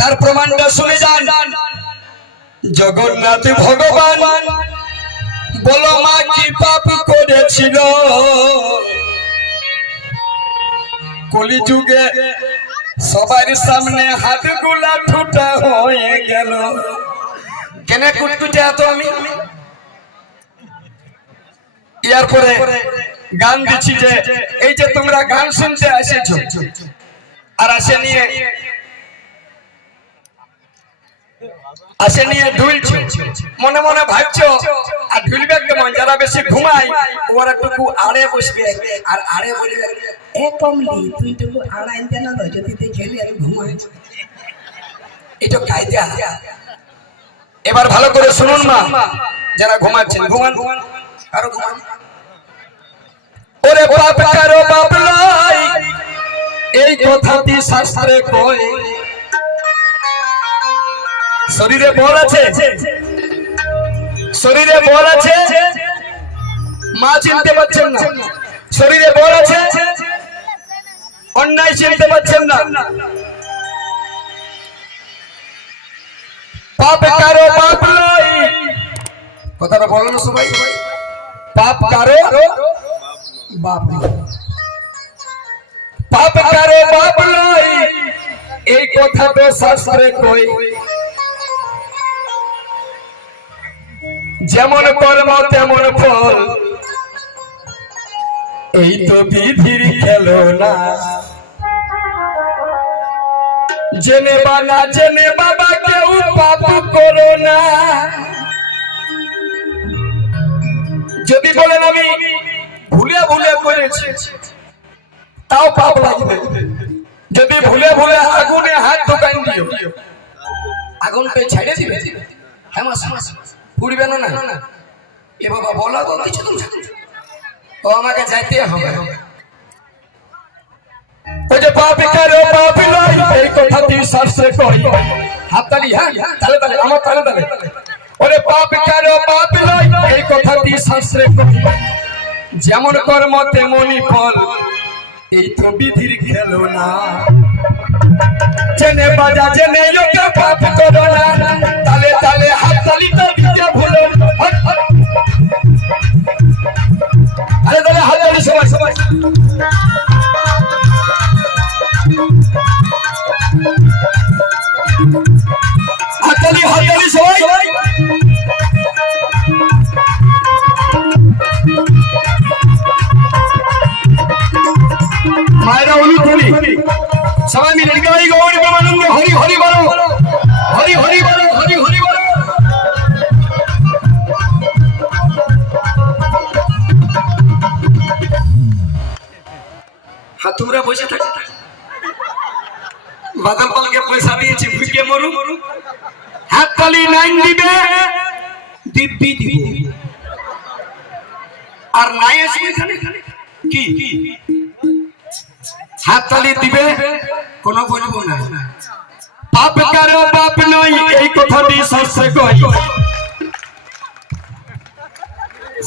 তার প্রমাণটা শুনে যান। জগন্নাথ ভগবান বলো মা কি পাপ করেছিল, কলিযুগে সবার সামনে হাতগুলা ঠুটা হয়ে গেল। কেন কুটকুটে এত আমি? এরপরে গান দিচ্ছি যে এই যে তোমরা গান শুনতে এসেছো আর আসে নিয়ে ঢুলছো, মনে মনে ভাবছো আর ঢুলবে কেমন? যারা বেশি ঘুমায় ওরা টুকু আড়ে বসবে আর আড়ে বলবে এ কমলি তুই টুকু আড়াই দে না, যদি খেলি আমি ঘুমাই। এটা কায়দা। এবার ভালো করে শুনুন মা, যারা ঘুমাচ্ছেন ঘুমান, আরো ঘুমান। ওরে বাপ কারো বাপ লাই, এই কথাটি শাস্ত্রে কয়। শরীরে বল আছে, শরীরে বল আছে, মা চিনতে পারছেন না। শরীরে বল আছে, অন্যায় চিনতে পারছেন না। পাপ কারো বাপ লাই, কথাটা বলো না সবাই। পাপ কারো বাপ লাই, পাপ কারো বাপ লাই, এই কথা তো শাস্ত্রে কই। যেমন কর্ম তেমন ফল, এই তো বিধির খেলনা। জেনে বা না জেনে বাবা কেউ পাপ করো না। যদি বলেন আমি ভুলে ভুলে করেছি তাও পাপ লাগবে। যদি ভুলে ভুলে আগুনে হাত ঢোকান দিও, আগুনকে ছেড়ে দিবে, হ্যাঁ পুড়বে না। এ বাবা বলা তো কিছু তো আমাকে যাইতে হবে। ওই যে পাপ কারো বাপ লাই, এই কথাটি শাস্ত্রে কই। হাততালি, হ্যাঁ তালে তালে, আমার তালে তালে। ওরে পাপ কারো বাপ লাই, এই কথাটি শাস্ত্রে কই। যেমন কর্ম তেমনই ফল, এই তো বিধির খেলনা। জেনে বাজা জেনে লোকে পাপ করো না, তালে তালে হাততালিটা দিতে ভুলো। আরে তাহলে হাততালি সবাই সবাই। হাততালি হাততালি সবাই। মায়েরা অনুধ্বনি সবাই মিলে গাই গৌরী ব্রহ্মানন্দ হরি হরি বলো, হরি হরি বলো, হরি হরি বলো। হ্যাঁ তোমরা বসে থাকো, বাদল পালকে পয়সা দিয়েছি ভুকে মরু। হাততালি নাইন দিবে, দিব্যি দিব। আর নাই আসবে এখানে কি হাততালি দিবে, কোনো বলবো না। পাপ কারো বাপ নয়, এই কথাটি শাস্ত্রে কই।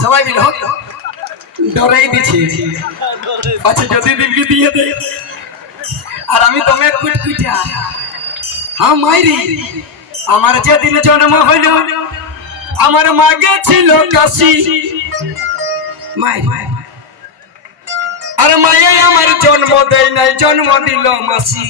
সবাই মিলে ডরাই দিচ্ছি। আচ্ছা যদি দিব্যি দিয়ে দে আর আমি তোমার কুটকুটা। হ্যাঁ মাইরি, আমার যেদিন জন্ম হইল আমার মাগে ছিল কাশি। আর মায়ে আমার জন্ম দেয় নাই, জন্ম দিল মাসি।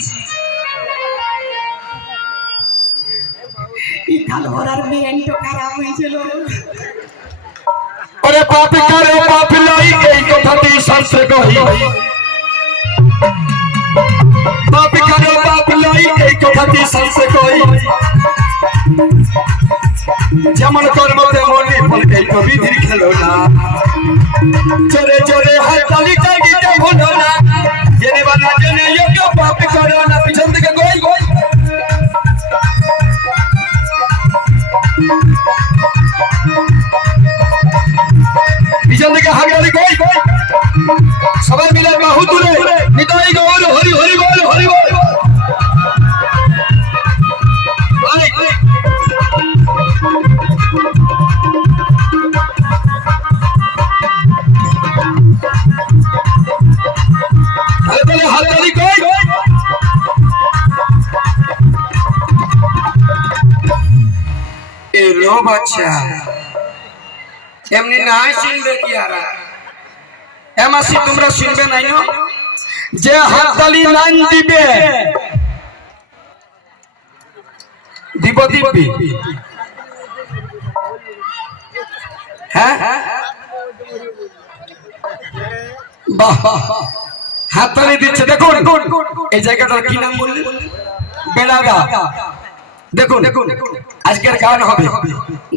ওরে পাপ কারো বাপ লাই, এই কথাটি শাস্ত্রে কই। পাপ কারো বাপ লাই, এই কথাটি শাস্ত্রে কই। যেমন কর্ম তেমনই ফল, এই তো বিধির খেলনা। জোরে জোরে হাততালি দিতে ভুলো না, জেনে বা না জেনে কেউ পাপ করো না। পিছন থেকে কই পিছন থেকে হাততালি কই। সবাই মিলে বাহু তুলে নিতাই গৌর হরি হরি বল, হরি বল। लो बच्चा এমনি নাই শুনবে কি আর এমাসি তোমরা শুনবে নাই না যে হাততালি নাম দিবে দিব দিবি হ্যাঁ বাহ হাততালি দিচ্ছে দেখুন এই জায়গাটার কি নাম বললেন বেলাগা দেখুন আজকের গান হবে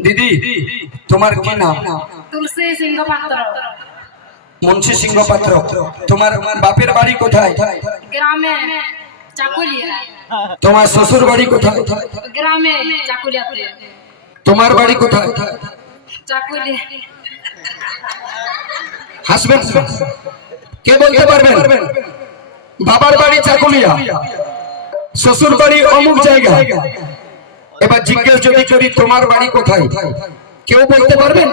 দিদি তোমার কি নাম তুলসী সিংহ পাত্র মুন্সি সিংহ পাত্র তোমার বাপের বাড়ি কোথায় গ্রামে চাকুলিয়া তোমার শ্বশুর বাড়ি কোথায় গ্রামে চাকুলিয়াতে তোমার বাড়ি কোথায় চাকুলিয়া হাসবেন কে বলতে পারবেন বাবার বাড়ি চাকুলিয়া শ্বশুর বাড়ি অমুক জায়গা এবার জিজ্ঞেস যদি করি তোমার বাড়ি কোথায় কেউ বলতে পারবেন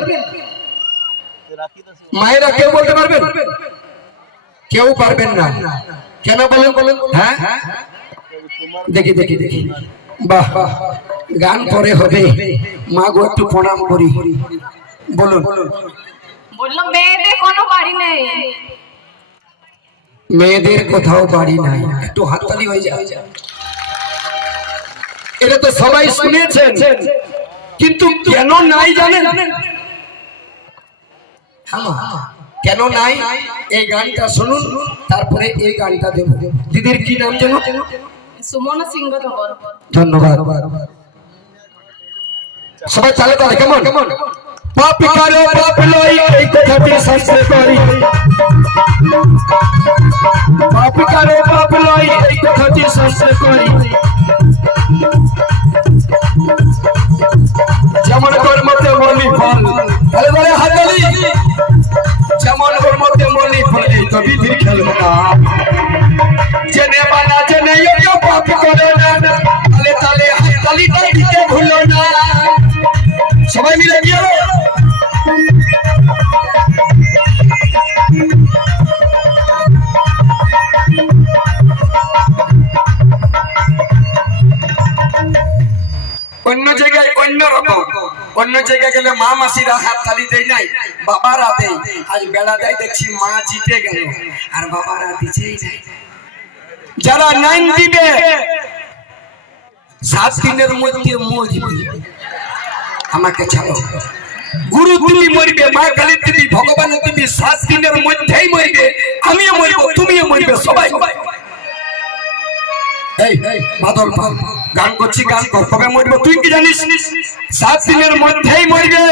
মায়েরা কেউ বলতে পারবেন কেউ পারবেন না কেন বলেন বলেন হ্যাঁ দেখি দেখি দেখি বাহ গান পরে হবে মা গো একটু প্রণাম করি বলুন বললাম মেয়েদের কোনো বাড়ি নেই মেয়েদের কোথাও বাড়ি নাই একটু হাততালি হয়ে যায় এটা তো সবাই শুনেছেন কিন্তু কেন নাই জানেন কেন নাই এই গানটা শুনুন তারপরে এই গানটা দেব দিদির কি নাম যেন সুমনা সিংহ ধর ধন্যবাদ সবাই চালে তালে কেমন কেমন পাপ কারো পাপ লই এই কথাটি শাস্ত্রে করি পাপ কারো পাপ লই এই কথাটি শাস্ত্রে করি যেমন কর্মতে মনি ফল বলে বলে হাততালি যেমন কর্মতে মনি ফল এই তো বিধির খেলবো না জেনে বানা জেনে কেউ পাপ করে না তালে তালে হাততালিটা দিতে ভুলো না সবাই মিলে গিয়ে অন্য জায়গায় অন্য রকম অন্য জায়গায় গেলে মা মাসিরা হাত তালি দেয় নাই বাবারা দেয় আজ বেলা দেয় দেখছি মা জিতে গেল আর বাবারা দিছেই নাই যারা নাইন দিবে 7 দিনের মধ্যে মরবে আমাকে ছাড়ো গুরু তুমি মরবে মা কালী দেবী ভগবান দেবী 7 দিনের মধ্যেই মরবে আমিও মরব তুমিও মরবে সবাই এই বাদল গান করছি গান কর কবে মরবে তুই কি জানিস 7 দিনের মধ্যেই মরবে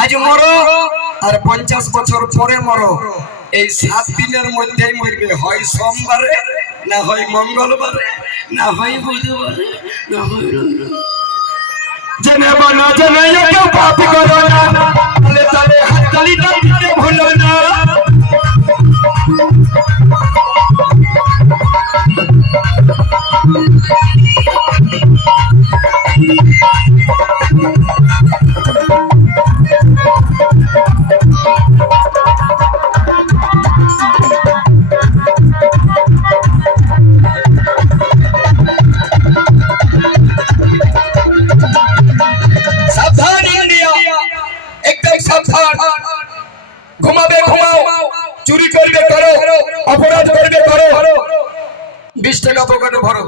আজ মরো আর 50 বছর পরে মরো এই 7 দিনের মধ্যেই মরবে হয় সোমবারে না হয় মঙ্গলবারে না হয় বুধবারে না হয় জেনে বানা জেনে কেউ পাপ করো না তালে তালে হাততালিটা দিতে ভুলো না সাবধান ইন্ডিয়া একদম সাবধান ঘুমাবে ঘুমাও চুরি করবে করো অপরাধ করবে করো 20 টাকা পকেটে ভরো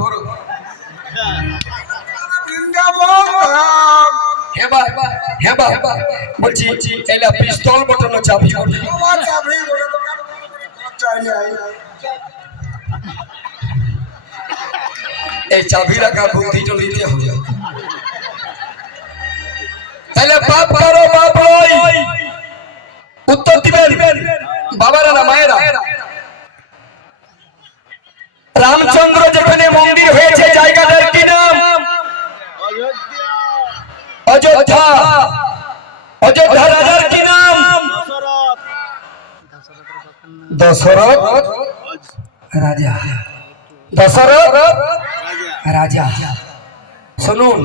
বলছি এলা পিস্তল বটন চাবি এই চাবি রাখা বুদ্ধি চলিতে হবে তাহলে পাপ করো পাপ লই উত্তর দিবেন বাবারা না মায়েরা রামচন্দ্র যেখানে মন্দির হয়েছে জায়গাটার কি নাম অযোধ্যা অযোধ্যা রাজার কি নাম দশরথ রাজা দশরথ রাজা শুনুন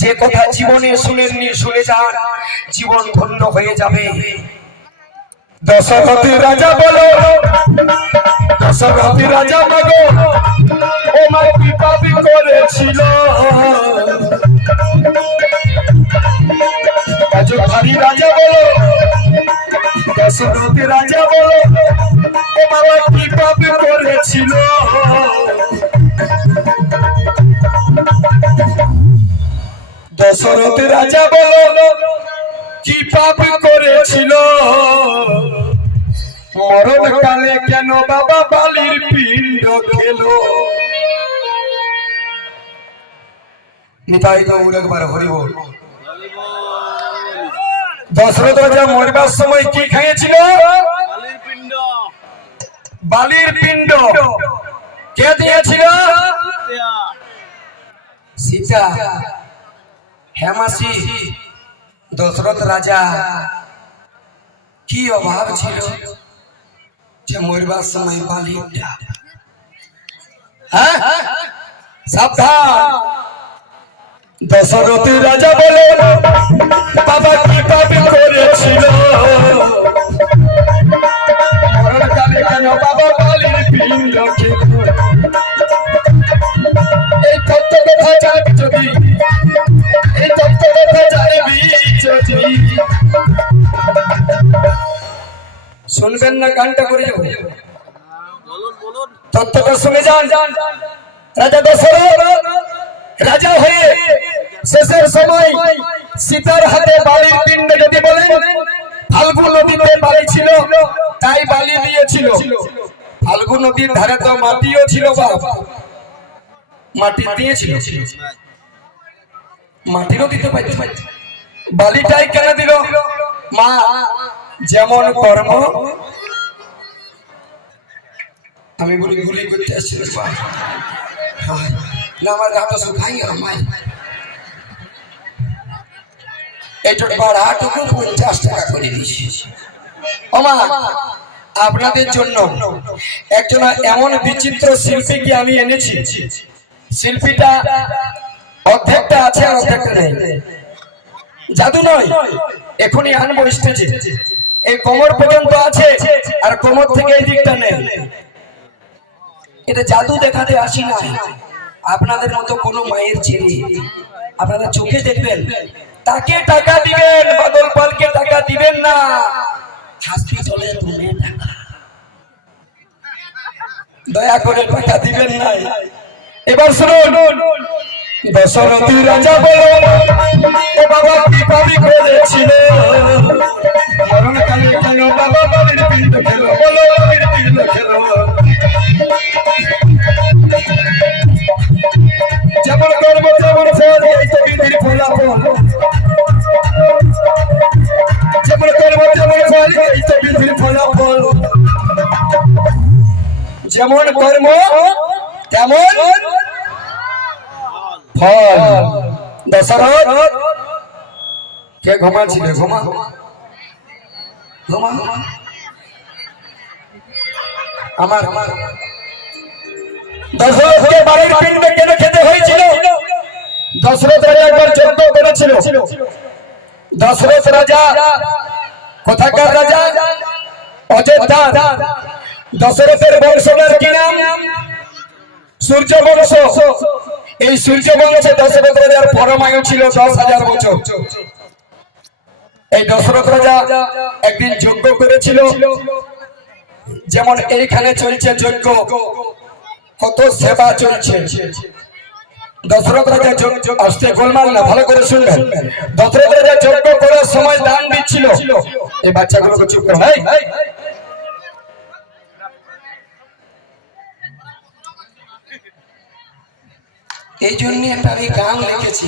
যে কথা জীবনে শুনেননি শুনে যান জীবন ধন্য হয়ে যাবে দশরথী রাজা বলো দশরথী রাজা বলো ও মা কি পাপী করেছিল দশরথ রাজা বলো ও বাবা কি পাপ করেছিল দশরথ রাজা বলো কি পাপ করেছিল মরণকালে কেন বাবা বালির পিণ্ড খেলো নিতাই গৌর একবার হরি বল দশরথ রাজা মরবার সময় কি খাইয়েছিল বালির পিণ্ড কে দিয়েছিল সীতা হেমাসি দশরথ রাজা কি অভাব ছিল যে মরবার সময় বালিটা হ্যাঁ সাবধান দশরথ রাজা বলে বাবা কি পাপ করেছিল মরণকালে কেন বাবা বালির পিণ্ড খেলো এই তত্ত্ব কথা জানবি যদি এই তত্ত্ব কথা জানবি যদি শুনবেন না গানটা করে যাবো তত্ত্বটা শুনে যান রাজা দশরথ রাজা হয়ে শেষের সময় সীতার হাতে বালির পিণ্ড যদি বলেন ফাল্গু নদীতে বালি ছিল তাই বালি দিয়েছিল ফাল্গু নদীর ধারে তো মাটিও ছিল বাবা মাটি দিয়েছিল মাটিরও দিতে পারত বালিটাই কেন দিল মা যেমন কর্ম আমি বলি গুলি করতে আসছি না আমার গাটা শুকাই গেল মাই এইটার ভাড়াটুকু 50 টাকা করে দিয়েছি ওমা আপনাদের জন্য একজন এমন বিচিত্র শিল্পীকে আমি এনেছি শিল্পীটা অর্ধেকটা আছে আর অর্ধেকটা নেই জাদু নয় এখনই আনবো স্টেজে এই কোমর পর্যন্ত আছে আর কোমর থেকে এই দিকটা নেই এটা জাদু দেখাতে আসি না আপনাদের মতো কোনো মায়ের ছেলে আপনারা চোখে দেখবেন তাকে টাকা দিবেন বাদল পালকে টাকা দিবেন না হসপিটালে তুমি টাকা দয়া করে টাকা দিবেন না এবার শুনুন দশরথ রাজা বলো ও বাবা কি পাপ করেছিল মরণকালে কেন বাবা বালির পিণ্ড খেলো বলো বালির পিণ্ড খেলো যেমন কর্ম তেমন ফল এই তো বিধির ফলাফল যেমন কর্ম তেমন ফল এই তো বিধির ফলাফল যেমন কর্ম তেমন ফল দশরথ কে ঘুমাচ্ছিলে ঘুমা ঘুমা আমার দশরথকে বালির পিণ্ড কেন খেতে হয়েছিল দশরথ রাজা একবার যজ্ঞ করেছিল দশরথ রাজা কোথাকার রাজা অযোধ্যা দশরথের বংশধর কি নাম সূর্য বংশ এই সূর্য বংশে দশরথ রাজার পরমায়ু ছিল 10,000 বছর এই দশরথ রাজা একদিন যজ্ঞ করেছিল যেমন এইখানে চলছে যজ্ঞ কত সেবা চলছে দশরথ রাজা আসতে গোলমাল না ভালো করে শুনবেন দশরথ রাজা যজ্ঞ করার সময় দান দিচ্ছিল এই বাচ্চাগুলোকে চুপ করো এই জন্য একটা আমি গান লিখেছি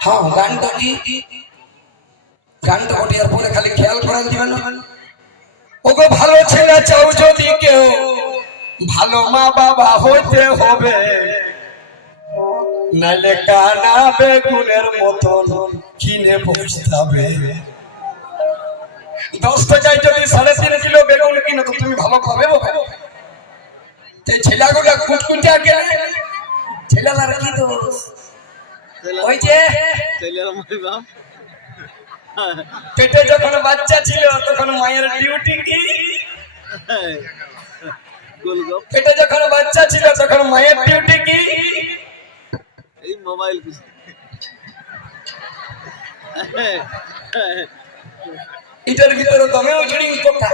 হ্যাঁ গানটা ঘটিয়ার পরে খালি খেয়াল করেন দিবেন ওগো ভালো ছেলে চাও যদি কেউ ভালো মা বাবা হইতে হবে নাইলে কানা বেগুনের মতন কিনে বসতে 10 টাকায় যদি 3.5 কিলো বেগুন কিনো তো তুমি ভালো খাবে ছেলেগুলা কুটকুটিয়া কে ছেলেলার কি দোষ ওই যে পেটে যখন বাচ্চা ছিল তখন মায়ের ডিউটি কি পেটে যখন বাচ্চা ছিল তখন মায়ের ডিউটি কি এই মোবাইল এটার ভিতরে দমেও ঝুড়ি পোকা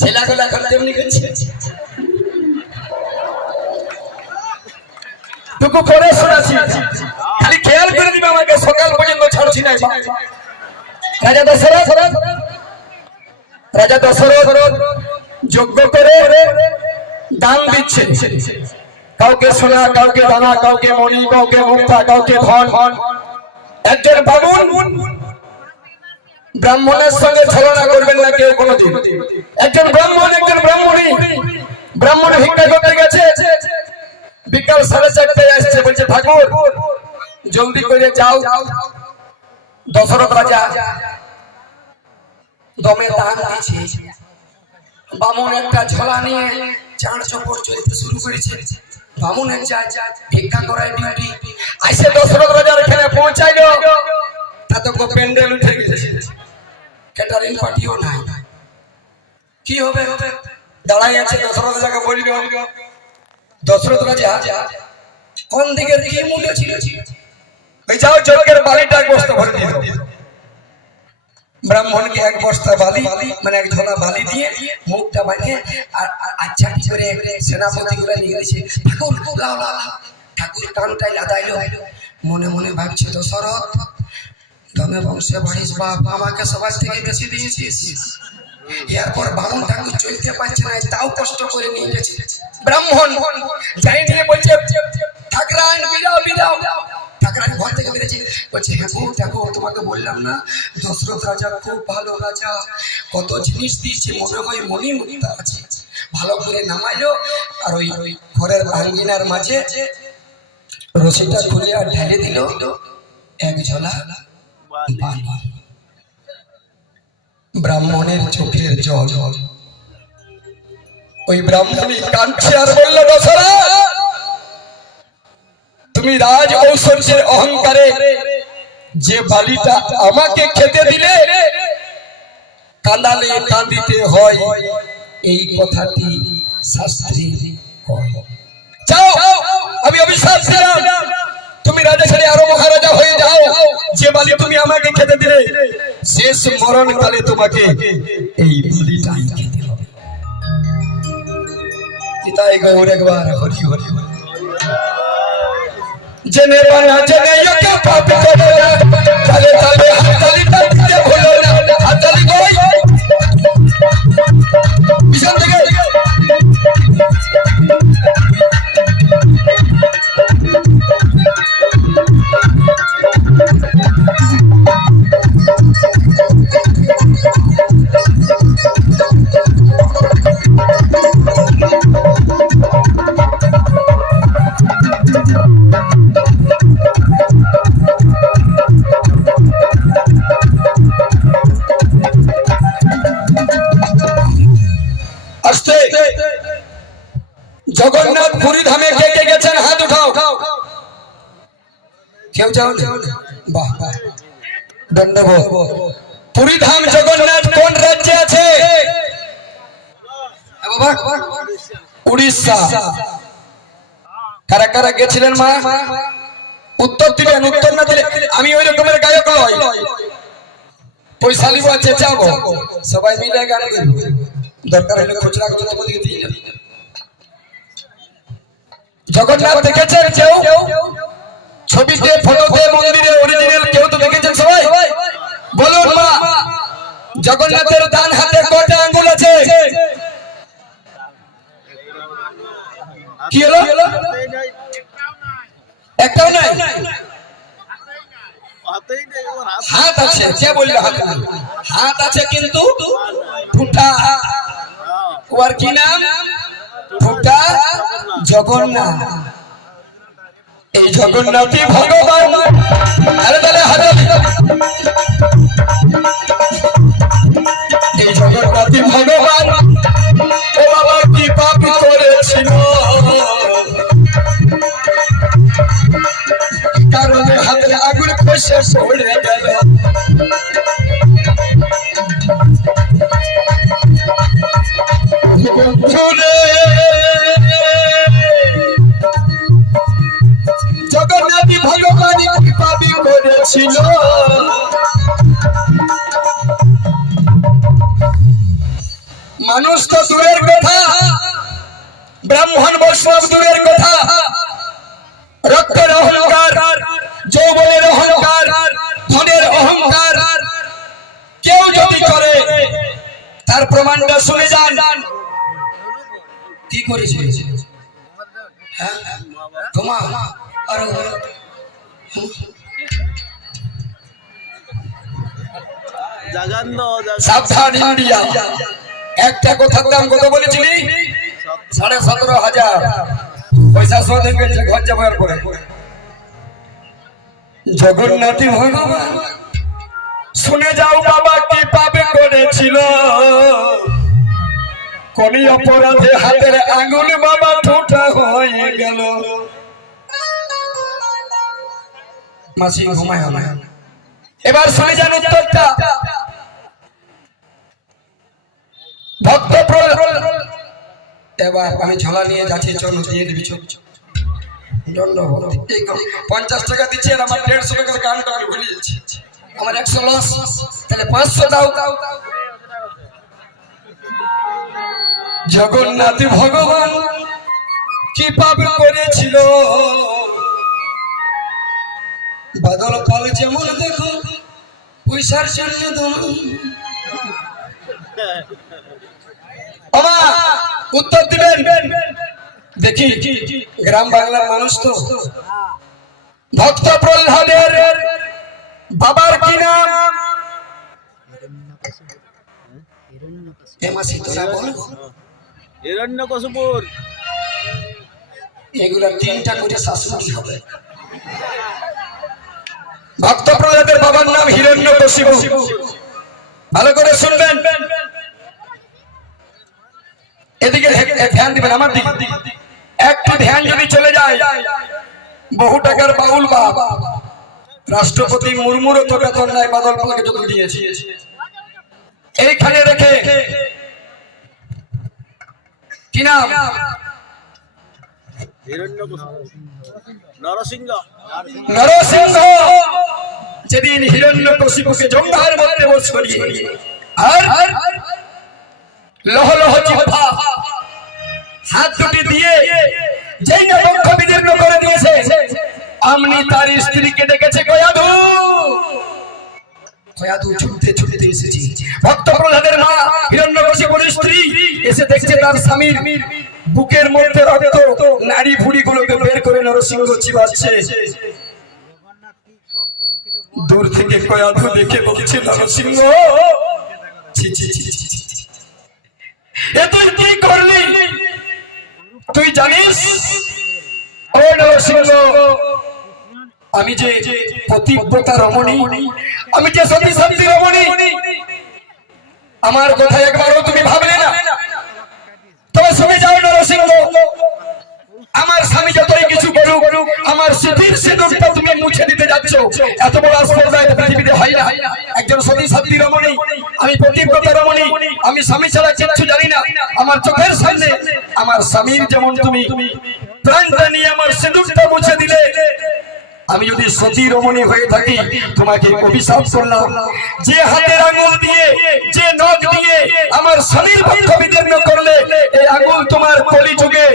ছেলাগুলা এখন তেমনি করছে টুকু করে শোনাচ্ছি খালি খেয়াল করে দিবে আমাকে সকাল পর্যন্ত ছাড়ছি না রাজা দশরথ যজ্ঞ করে দান দিচ্ছে কাউকে সোনা কাউকে দানা কাউকে মণি কাউকে মুক্তা কাউকে ধন একজন বামুন ব্রাহ্মণের সঙ্গে ছলনা করবেন না কেউ কোনোদিন একজন ব্রাহ্মণী ব্রাহ্মণ ভিক্ষা করতে গেছে বিকাল 4:30টায় আসছে বলছে ঠাকুর জলদি করে যাও দশরথ রাজা দমে দান দিয়েছে বামুন একটা ঝোলা নিয়ে চাঁড় চপড় চলতে শুরু করেছে বামুনের যায় ভিক্ষা করায় ডিউটি আইসে দশরথ রাজার এখানে পৌঁছাইলো তাতে প্যান্ডেল উঠে গেছে ক্যাটারিং পার্টিও নাই কি হবে দাঁড়াই আছে দশরথ রাজাকে বলল দশরথ রাজা কোন দিকে দিকে মূল্য ছিল ওই যাও যজ্ঞের বালিটা এক বস্তা ভরে দিয়ে ব্রাহ্মণকে এক বস্তা বালি মানে এক ঝোলা বালি দিয়ে মুখটা বানিয়ে আর আচ্ছা কি করে সেনাপতি গুলো নিয়ে গেছে ঠাকুর লাও ঠাকুর কানটাই লাদাইলো মনে মনে ভাবছে দশরথ ধনে বংশে বাড়িস বাপ আমাকে সবার থেকে বেশি দিয়েছিস এরপর বামুন ঠাকুর চলতে পারছে না তাও কষ্ট করে নিয়ে গেছে ব্রাহ্মণ যাই নিয়ে বলছে ঠাকুরান বিদাও ঠাকুরান ঘর থেকে বেরিয়েছে বলছে হ্যাঁ ঠাকুর তোমাকে বললাম না দশরথ রাজা খুব ভালো রাজা কত জিনিস দিয়েছে মনে হয় মনি মুক্তা আছে ভালো করে নামাইলো আর ওই ঘরের আঙ্গিনার মাঝে রশিটা খুলে আর ঢেলে দিল এক ঝোলা বালি ব্রাহ্মণের চোখের জল ওই ব্রাহ্মণী কাঁদছে আর বলল দশরথ তুমি রাজ ঐশ্বর্যের অহংকারে যে বালিটা আমাকে খেতে দিলে কাঁদালে কাঁদিতে হয় এই কথাটি শাস্ত্রে হয় যাও আমি অবিশ্বাস করলাম তুমি রাজা ছেড়ে আরো মহারাজা হয়ে যাও যে বালি তুমি আমাকে খেতে দিলে শেষ মরণকালে তোমাকে এই বালিটাই খেতে হবে নিতাই গৌর একবার হরি হরি জেনে বানা জেনে ইয়া পাপ করে চলে চলে হাততালি দিতে ভুলো না হাততালি কই বিশাল থেকে জগন্নাথ পুরী ধামে কে কে গেছেন হাত উঠাও কেউ যাও বাহ বাহ দণ্ডবোধ পুরী ধাম জগন্নাথ কোন রাজ্যে আছে বাবা উড়িষ্যা কারা কারা গেছিলেন মা উত্তর দিবেন উত্তর না দিলে আমি ওই রকমের গায়ক নই পয়সা নিব আছে চাবো সবাই মিলে গান গাইব দরকার হলে খুচরা করে তোমাদেরকে দিয়ে দেব জগন্নাথ দেখেছেন কেউ ছবিতে ফটোতে মন্দিরে অরিজিনাল কেউ তো দেখেছেন সবাই বলুন মা জগন্নাথের ডান হাতে কয়টা আঙ্গুল আছে কি হলো একটাও নাই হাত আছে কে বললো হাত নাই হাত আছে কিন্তু ফুটা ওর কি নাম ফুটা জগন্নাথ এই জগন্নাথই ভগবান আরে তাহলে হাত এই জগন্নাথই ভগবান ও বাবা কি পাপ করেছিল কারণে হাতের আগুন খসে পড়ে গেল জগন্নাথী ভগবান কি পাপি করেছিল মানুষ তো দূরের কথা, ব্রাহ্মণ বৈষ্ণব দূরের কথা, রক্তের অহংকার, যৌবনের অহংকার, ধনের অহংকার কেউ যদি করে তার প্রমাণটা শুনে যান। কি করেছে? হ্যাঁ তোমার আর সাবধান ইন্ডিয়া। একটা কথার দাম কত বলেছিলি? 17,500 পয়সা শোধ হয়ে গেছে ঘর যাবার পরে। জগন্নাথী ভগবান শুনে যাও বাবা কি পাবে করেছিল, কোন অপরাধে হাতের আঙুল বাবা ঠোঁটা হয়ে গেল। মাসি ঘুমায় না, এবার শুনে যান উত্তরটা। ভক্ত এবার আমি ঝোলা নিয়ে যাচ্ছি, চলো দিয়ে দিবি। 50 টাকা দিচ্ছি আর আমার 150 টাকার গানটা আমি ভুলে যাচ্ছি। আমার 100 লস, তাহলে 500 দাও। জগন্নাথ ভগবান কি পাপ করেছিল, বাদল পাল যেমন দেখো পয়সার জন্য উত্তর দিবেন। দেখি গ্রাম বাংলার মানুষ তো। ভক্ত প্রহ্লাদের বাবার কি নাম? হিরণ্যকশিপুর। এগুলা 3টা করে শাশুড়ি হবে। ভক্ত প্রহ্লাদের বাবার নাম হিরণ্যকশিপু। ভালো করে শুনবেন, এদিকে ধ্যান দিবেন আমার দিকে। একটু ধ্যান যদি চলে যায়, বহু টাকার বাউল বাপ রাষ্ট্রপতি মুর্মুর তো বেতন নাই, বাদল পালকে যত দিয়েছে। এইখানে রেখে কি নাম? নরসিংহ। নরসিংহ যেদিন হিরণ্যকশিপুকে জঙ্ঘার মধ্যে বসিয়ে আর লহ লহ জিহ্বা হাত দুটি দিয়ে যেই না বক্ষ বিদীর্ণ করে দিয়েছে, আমনি তার স্ত্রীকে ডেকেছে কয়াধু। কয়াধু ছুটতে ছুটতে এসেছি। ভক্ত প্রহ্লাদের মা হিরণ্যকশিপুর স্ত্রী এসে দেখছে তার স্বামীর বুকের মধ্যে রক্ত, নারী ভুড়ি গুলোকে বের করে নরসিংহ চিবাচ্ছে। দূর থেকে কয়াধু দেখে বলছে, নরসিংহ ছি ছি ছি ছি, এ তুই কি করলি? তুই জানিস ও নরসিংহ, আমি যে পতিব্রতা রমণী, আমি যে সতী সাধ্বী রমণী, আমার কথা একবারও তুমি ভাবলে না। তবে শুনে যাও নরসিংহ, আমার স্বামী যতই কিছু করুক, আমার স্মৃতির সিঁদুরটা তুমি মুছে দিতে যাচ্ছ। এত বড় আস্পর্ধা পৃথিবীতে হয় না। একজন সতী সাধ্বী রমণী, আমি পতিব্রতা রমণী, আমি স্বামী ছাড়া কিচ্ছু জানি না। আমার চোখের সামনে আমার স্বামীর যেমন তুমি প্রাণটা নিয়ে আমার সিঁদুরটা মুছে দিলে, আমি যদি সতী রমণী হয়ে থাকি তোমাকে অভিশাপ করলাম, যে হাতের আঙুল দিয়ে, যে নখ দিয়ে আমার স্বামীর পক্ষ বিদীর্ণ করলে, এই আঙুল তোমার কলিযুগে